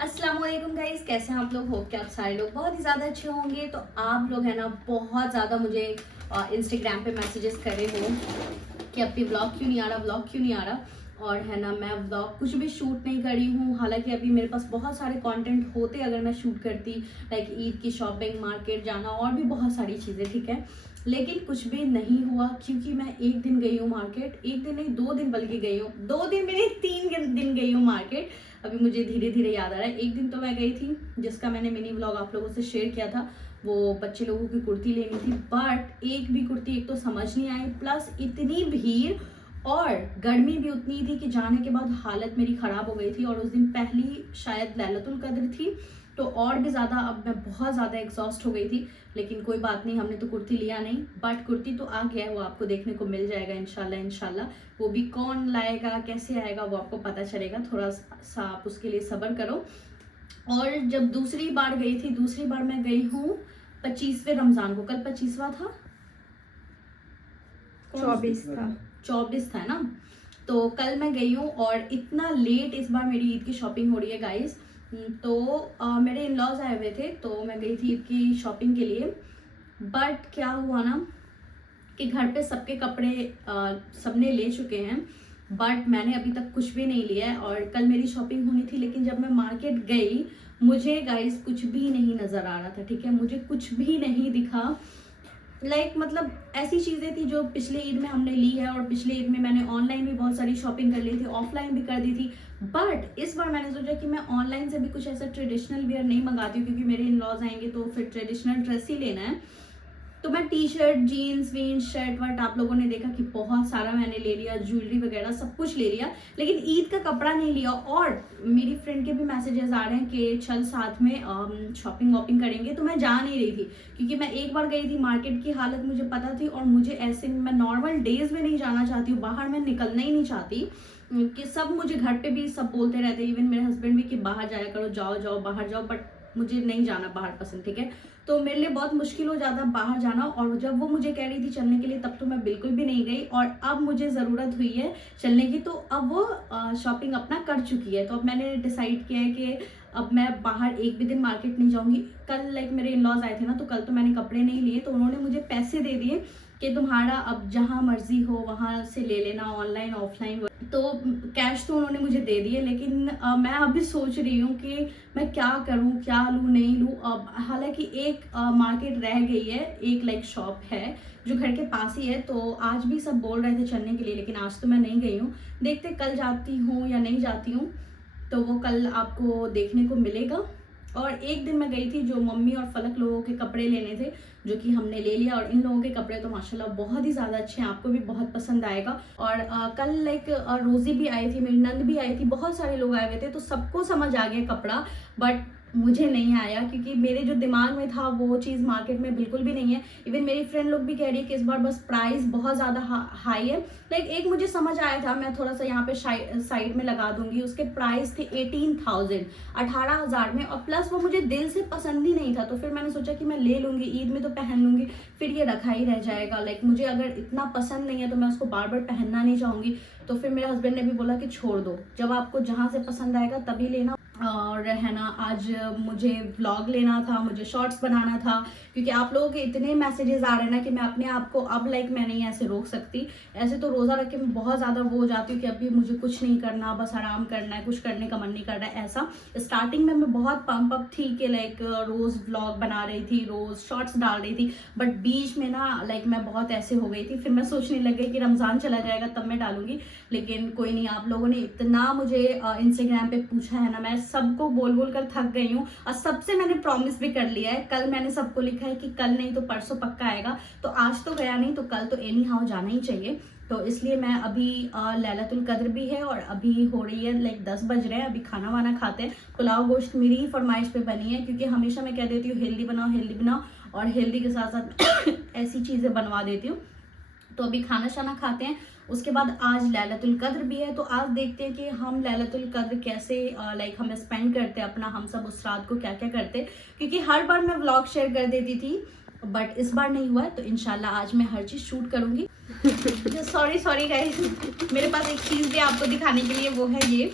अस्सलाम वालेकुम गाइस, कैसे हैं आप लोग? होप कि आप सारे लोग बहुत ही ज़्यादा अच्छे होंगे। तो आप लोग है ना बहुत ज़्यादा मुझे इंस्टाग्राम पे मैसेजेस कर रहे हो कि अब भी व्लॉग क्यों नहीं आ रहा, व्लॉग क्यों नहीं आ रहा। और है ना मैं व्लॉग कुछ भी शूट नहीं करी हूँ। हालांकि अभी मेरे पास बहुत सारे कंटेंट होते अगर मैं शूट करती, लाइक ईद की शॉपिंग, मार्केट जाना और भी बहुत सारी चीज़ें, ठीक है। लेकिन कुछ भी नहीं हुआ क्योंकि मैं एक दिन गई हूँ मार्केट, एक दिन नहीं 2 दिन बल्कि गई हूँ, 2 दिन में नहीं 3 दिन गई हूँ मार्केट। अभी मुझे धीरे धीरे याद आ रहा है। एक दिन तो मैं गई थी जिसका मैंने मिनी व्लॉग आप लोगों से शेयर किया था, वो बच्चे लोगों की कुर्ती लेनी थी, बट एक भी कुर्ती एक तो समझ नहीं आई, प्लस इतनी भीड़ और गर्मी भी उतनी थी कि जाने के बाद हालत मेरी ख़राब हो गई थी। और उस दिन पहली शायद लैलतुल कद्र थी, तो और भी ज़्यादा अब मैं बहुत ज़्यादा एग्जॉस्ट हो गई थी। लेकिन कोई बात नहीं, हमने तो कुर्ती लिया नहीं, बट कुर्ती तो आ गया है, वो आपको देखने को मिल जाएगा इंशाल्लाह इंशाल्लाह। वो भी कौन लाएगा, कैसे आएगा, वो आपको पता चलेगा। थोड़ा सा आप उसके लिए सब्र करो। और जब दूसरी बार गई थी, दूसरी बार मैं गई हूँ 25वें रमज़ान को। कल 25वां था, 24 था। 24 था ना। तो कल मैं गई हूँ और इतना लेट इस बार मेरी ईद की शॉपिंग हो रही है गाइस। तो मेरे इन लॉज आए हुए थे, तो मैं गई थी ईद की शॉपिंग के लिए। बट क्या हुआ ना कि घर पे सबके कपड़े सबने ले चुके हैं, बट मैंने अभी तक कुछ भी नहीं लिया है। और कल मेरी शॉपिंग होनी थी, लेकिन जब मैं मार्केट गई मुझे गाइस कुछ भी नहीं नज़र आ रहा था, ठीक है। मुझे कुछ भी नहीं दिखा। मतलब ऐसी चीज़ें थी जो पिछले ईद में हमने ली है, और पिछले ईद में मैंने ऑनलाइन भी बहुत सारी शॉपिंग कर ली थी, ऑफलाइन भी कर दी थी। बट इस बार मैंने सोचा कि मैं ऑनलाइन से भी कुछ ऐसा ट्रेडिशनल वेयर नहीं मंगाती हूँ, क्योंकि मेरे इन लॉज आएंगे तो फिर ट्रेडिशनल ड्रेस ही लेना है। तो मैं टी शर्ट, जीन्स वीन्स, शर्ट वर्ट आप लोगों ने देखा कि बहुत सारा मैंने ले लिया, ज्वेलरी वगैरह सब कुछ ले लिया, लेकिन ईद का कपड़ा नहीं लिया। और मेरी फ्रेंड के भी मैसेजेस आ रहे हैं कि चल साथ में शॉपिंग वॉपिंग करेंगे, तो मैं जा नहीं रही थी क्योंकि मैं एक बार गई थी, मार्केट की हालत मुझे पता थी। और मुझे ऐसे मैं नॉर्मल डेज में नहीं जाना चाहती हूँ, बाहर मैं निकलना ही नहीं चाहती। कि सब मुझे घर पे भी सब बोलते रहते हैं, इवन मेरे हस्बैंड भी कि बाहर जाया करो, जाओ जाओ बाहर जाओ, बट मुझे नहीं जाना बाहर पसंद, ठीक है। तो मेरे लिए बहुत मुश्किल हो जाता बाहर जाना। और जब वो मुझे कह रही थी चलने के लिए, तब तो मैं बिल्कुल भी नहीं गई। और अब मुझे ज़रूरत हुई है चलने की, तो अब वो शॉपिंग अपना कर चुकी है। तो अब मैंने डिसाइड किया है कि अब मैं बाहर एक भी दिन मार्केट नहीं जाऊंगी। कल मेरे इन लॉज आए थे ना, तो कल तो मैंने कपड़े नहीं लिए, तो उन्होंने मुझे पैसे दे दिए कि तुम्हारा अब जहाँ मर्जी हो वहाँ से ले लेना, ऑनलाइन ऑफलाइन। तो कैश तो उन्होंने मुझे दे दिए, लेकिन मैं अभी सोच रही हूँ कि मैं क्या करूँ, क्या लूँ नहीं लूँ। अब हालांकि एक मार्केट रह गई है, एक शॉप है जो घर के पास ही है, तो आज भी सब बोल रहे थे चलने के लिए, लेकिन आज तो मैं नहीं गई हूँ। देखते कल जाती हूँ या नहीं जाती हूँ, तो वो कल आपको देखने को मिलेगा। और एक दिन मैं गई थी जो मम्मी और फलक लोगों के कपड़े लेने थे, जो कि हमने ले लिया। और इन लोगों के कपड़े तो माशाल्लाह बहुत ही ज़्यादा अच्छे हैं, आपको भी बहुत पसंद आएगा। और कल रोज़ी भी आई थी, मेरी नंद भी आई थी, बहुत सारे लोग आए हुए थे, तो सबको समझ आ गया कपड़ा, बट मुझे नहीं आया क्योंकि मेरे जो दिमाग में था वो चीज़ मार्केट में बिल्कुल भी नहीं है। इवन मेरी फ्रेंड लोग भी कह रही है कि इस बार बस प्राइस बहुत ज़्यादा हाई है। एक मुझे समझ आया था, मैं थोड़ा सा यहाँ पे साइड में लगा दूंगी, उसके प्राइस थे 18,000, 18,000 में। और प्लस वो मुझे दिल से पसंद ही नहीं था, तो फिर मैंने सोचा कि मैं ले लूंगी, ईद में तो पहन लूंगी, फिर ये रखा ही रह जाएगा। मुझे अगर इतना पसंद नहीं है तो मैं उसको बार बार पहनना नहीं चाहूंगी। तो फिर मेरे हस्बैंड ने भी बोला कि छोड़ दो, जब आपको जहाँ से पसंद आएगा तभी लेना। और है ना आज मुझे व्लॉग लेना था, मुझे शॉर्ट्स बनाना था, क्योंकि आप लोगों के इतने मैसेजेस आ रहे हैं ना कि मैं अपने आप को अब मैं नहीं ऐसे रोक सकती। ऐसे तो रोज़ा रख के मैं बहुत ज़्यादा वो हो जाती हूँ कि अभी मुझे कुछ नहीं करना, बस आराम करना है, कुछ करने का मन नहीं कर रहा है। ऐसा स्टार्टिंग में मैं बहुत पंप अप थी कि रोज़ व्लॉग बना रही थी, रोज़ शॉर्ट्स डाल रही थी, बट बीच में ना मैं बहुत ऐसे हो गई थी। फिर मैं सोचने लग गई कि रमज़ान चला जाएगा तब मैं डालूंगी, लेकिन कोई नहीं। आप लोगों ने इतना मुझे इंस्टाग्राम पे पूछा है ना, मैं सबको बोल बोल कर थक गई हूँ, और सबसे मैंने प्रॉमिस भी कर लिया है। कल मैंने सबको लिखा है कि कल नहीं तो परसों पक्का आएगा, तो आज तो गया नहीं तो कल तो एनी हाउ जाना ही चाहिए। तो इसलिए मैं अभी लैलतुल कद्र भी है और अभी हो रही है 10 बज रहे हैं, अभी खाना वाना खाते हैं। पुलाव गोश्त मेरी ही फरमाइश पे बनी है, क्योंकि हमेशा मैं कह देती हूँ हेल्दी बनाओ हेल्दी बनाओ, और हेल्दी के साथ साथ ऐसी चीज़ें बनवा देती हूँ। तो अभी खाना शाना खाते हैं, उसके बाद आज लैलतुल कद्र भी है, तो आज देखते हैं कि हम लैलतुल कद्र कैसे हम स्पेंड करते हैं अपना, हम सब उस रात को क्या क्या करते हैं। क्योंकि हर बार मैं व्लॉग शेयर कर देती थी, बट इस बार नहीं हुआ है, तो इंशाल्लाह आज मैं हर चीज़ शूट करूंगी। सॉरी गाइस, मेरे पास एक चीज़ भी आपको दिखाने के लिए, वो है ये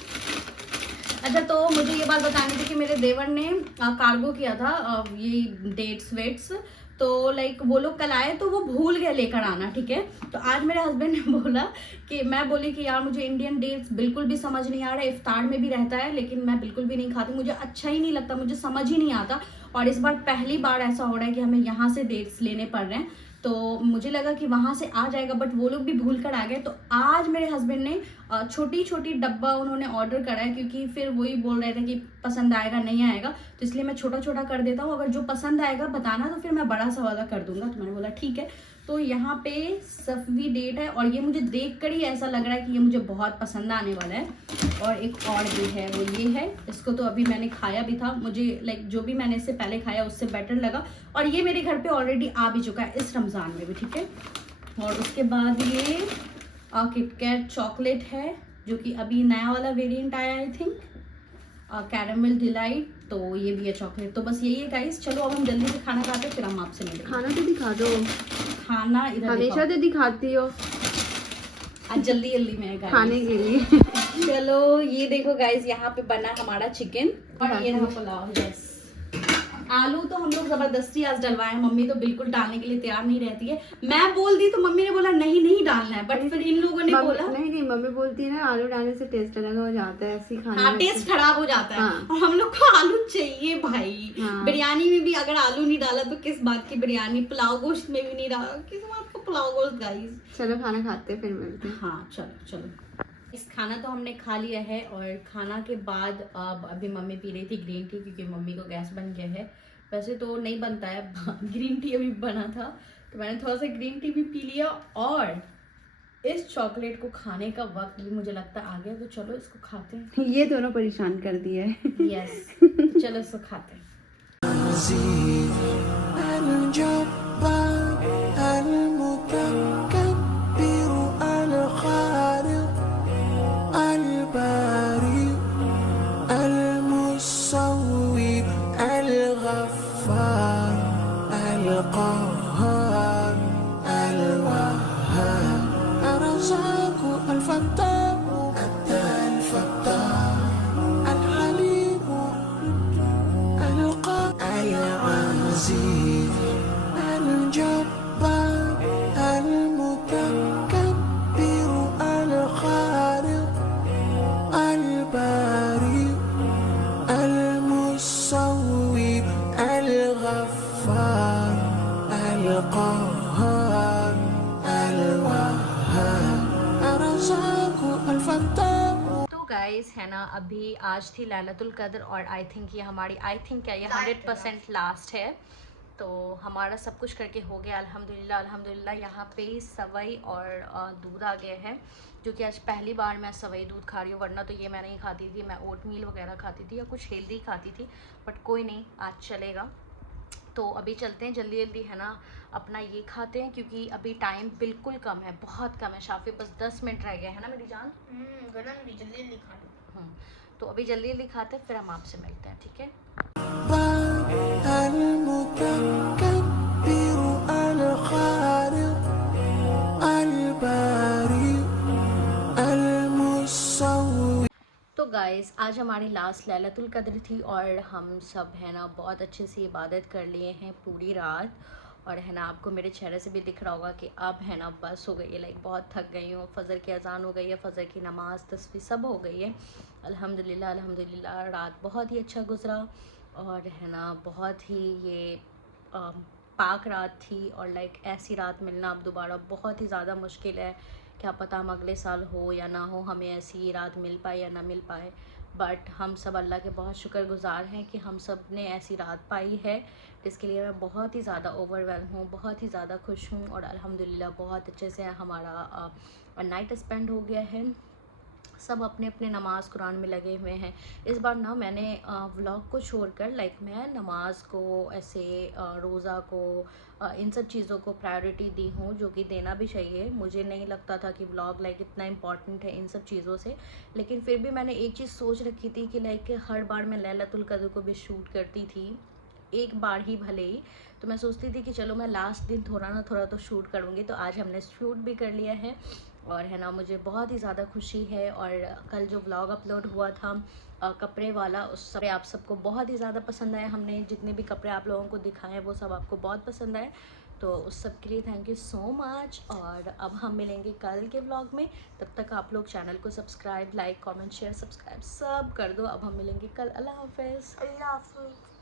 अच्छा, तो मुझे ये बात बतानी थी कि मेरे देवर ने कार्गो किया था ये डेट्स वेट्स, तो लाइक वो लोग कल आए तो वो भूल गए लेकर आना, ठीक है। तो आज मेरे हस्बैंड ने बोला कि मैं बोली कि यार मुझे इंडियन डेट्स बिल्कुल भी समझ नहीं आ रहा है, इफ्तार में भी रहता है लेकिन मैं बिल्कुल भी नहीं खाती, मुझे अच्छा ही नहीं लगता, मुझे समझ ही नहीं आता। और इस बार पहली बार ऐसा हो रहा है कि हमें यहाँ से डेट्स लेने पड़ रहे हैं, तो मुझे लगा कि वहाँ से आ जाएगा, बट वो लोग भी भूल कर आ गए। तो आज मेरे हस्बैंड ने छोटी छोटी डब्बा उन्होंने ऑर्डर करा है, क्योंकि फिर वही बोल रहे थे कि पसंद आएगा नहीं आएगा, तो इसलिए मैं छोटा छोटा कर देता हूँ, अगर जो पसंद आएगा बताना तो फिर मैं बड़ा सा वाला कर दूंगा। तो मैंने बोला ठीक है। तो यहाँ पे सफवी डेट है और ये मुझे देख कर ही ऐसा लग रहा है कि ये मुझे बहुत पसंद आने वाला है। और एक और भी है, वो ये है, इसको तो अभी मैंने खाया भी था, मुझे लाइक जो भी मैंने इससे पहले खाया उससे बेटर लगा, और ये मेरे घर पे ऑलरेडी आ भी चुका है इस रमज़ान में भी, ठीक है। और उसके बाद ये किटकैट चॉकलेट है, जो कि अभी नया वाला वेरिएंट आया आई थिंक, कैरामल डिलाइट, तो ये भी है चॉकलेट। तो बस यही है गाइस, चलो अब हम जल्दी से खाना खाते हैं, फिर हम आपसे मिलेंगे। खाना तो दिखा दो, खाना इधर हमेशा तो दिखाती हो, आज जल्दी जल्दी में है guys। खाने के लिए। चलो ये देखो गाइस, यहाँ पे बना हमारा चिकन और ये रहा पुलाव। यस, आलू तो हम लोग जबरदस्ती आज डलवाए हैं, मम्मी तो बिल्कुल डालने के लिए तैयार नहीं रहती है। मैं बोल दी तो मम्मी ने बोला नहीं नहीं डालना है, बट फिर इन लोगों ने बोला नहीं, मम्मी बोलती है ना आलू डालने से टेस्ट अलग हो जाता है, ऐसी खाने हाँ, टेस्ट खराब हो जाता है। हाँ। और हम लोग को आलू चाहिए भाई। हाँ। बिरयानी में भी अगर आलू नहीं डाला तो किस बात की बिरयानी, पुलाव गोश्त में भी नहीं डाला किस बात का पुलाव गोश्त गाइस। चलो खाना खाते हैं फिर मिलते हैं। हाँ चलो चलो। इस खाना तो हमने खा लिया है, और खाना के बाद अब अभी मम्मी पी रही थी ग्रीन टी, क्योंकि मम्मी को गैस बन गया है। वैसे तो नहीं बनता है, ग्रीन टी अभी बना था तो मैंने थोड़ा सा ग्रीन टी भी पी लिया, और इस चॉकलेट को खाने का वक्त भी मुझे लगता आ गया, तो चलो इसको खाते हैं। ये दोनों परेशान कर दिया है। यस, चलो इसको खाते हैं। तो गाइस है ना, अभी आज थी लैलतुल कद्र, और आई थिंक ये 100% लास्ट है। तो हमारा सब कुछ करके हो गया अल्हम्दुलिल्लाह अल्हम्दुलिल्लाह। यहाँ पे सवई और दूध आ गया है, जो कि आज पहली बार मैं सवई दूध खा रही हूँ, वरना तो ये मैं नहीं खाती थी, मैं ओट मील वगैरह खाती थी या कुछ हेल्दी खाती थी, बट कोई नहीं, आज चलेगा। तो अभी चलते हैं जल्दी जल्दी है ना, अपना ये खाते हैं, क्योंकि अभी टाइम बिल्कुल कम है, बहुत कम है। शाफी बस 10 मिनट रह गए है ना मेरी जान। जल्दी जल्दी खा लो। तो अभी जल्दी जल्दी खाते हैं, फिर हम आपसे मिलते हैं, ठीक है। तो गाइस आज हमारी लास्ट लैलतुल कद्र थी, और हम सब है ना बहुत अच्छे से इबादत कर लिए हैं पूरी रात, और है ना आपको मेरे चेहरे से भी दिख रहा होगा कि अब है ना बस हो गई है, लाइक बहुत थक गई हूँ। फजर की अजान हो गई है, फजर की नमाज तस्बीह सब हो गई है अल्हम्दुलिल्लाह अल्हम्दुलिल्लाह। रात बहुत ही अच्छा गुजरा, और है ना बहुत ही ये पाक रात थी, और लाइक ऐसी रात मिलना अब दोबारा बहुत ही ज़्यादा मुश्किल है। क्या पता हम अगले साल हो या ना हो, हमें ऐसी रात मिल पाए या ना मिल पाए, बट हम सब अल्लाह के बहुत शुक्रगुज़ार हैं कि हम सब ने ऐसी रात पाई है, जिसके लिए मैं बहुत ही ज़्यादा ओवरवेल्म हूँ, बहुत ही ज़्यादा खुश हूँ, और अल्हम्दुलिल्लाह बहुत अच्छे से हमारा नाइट स्पेंड हो गया है। सब अपने अपने नमाज़ कुरान में लगे हुए हैं। इस बार ना मैंने व्लॉग को छोड़कर लाइक मैं नमाज को ऐसे रोज़ा को इन सब चीज़ों को प्रायोरिटी दी हूँ, जो कि देना भी चाहिए। मुझे नहीं लगता था कि व्लॉग लाइक इतना इम्पॉर्टेंट है इन सब चीज़ों से, लेकिन फिर भी मैंने एक चीज़ सोच रखी थी कि लाइक हर बार मैं लैलतुल कद्र को भी शूट करती थी, एक बार ही भले ही, तो मैं सोचती थी कि चलो मैं लास्ट दिन थोड़ा ना थोड़ा तो शूट करूँगी। तो आज हमने शूट भी कर लिया है, और है ना मुझे बहुत ही ज़्यादा खुशी है। और कल जो व्लॉग अपलोड हुआ था कपड़े वाला, उस सब आप सबको बहुत ही ज़्यादा पसंद आया। हमने जितने भी कपड़े आप लोगों को दिखाए वो सब आपको बहुत पसंद आए, तो उस सब के लिए थैंक यू सो मच। और अब हम मिलेंगे कल के व्लॉग में, तब तक आप लोग चैनल को subscribe, like, comment, share, subscribe सब कर दो। अब हम मिलेंगे कल। अल्लाह हाफिज़। अल्लाह हाफिज़।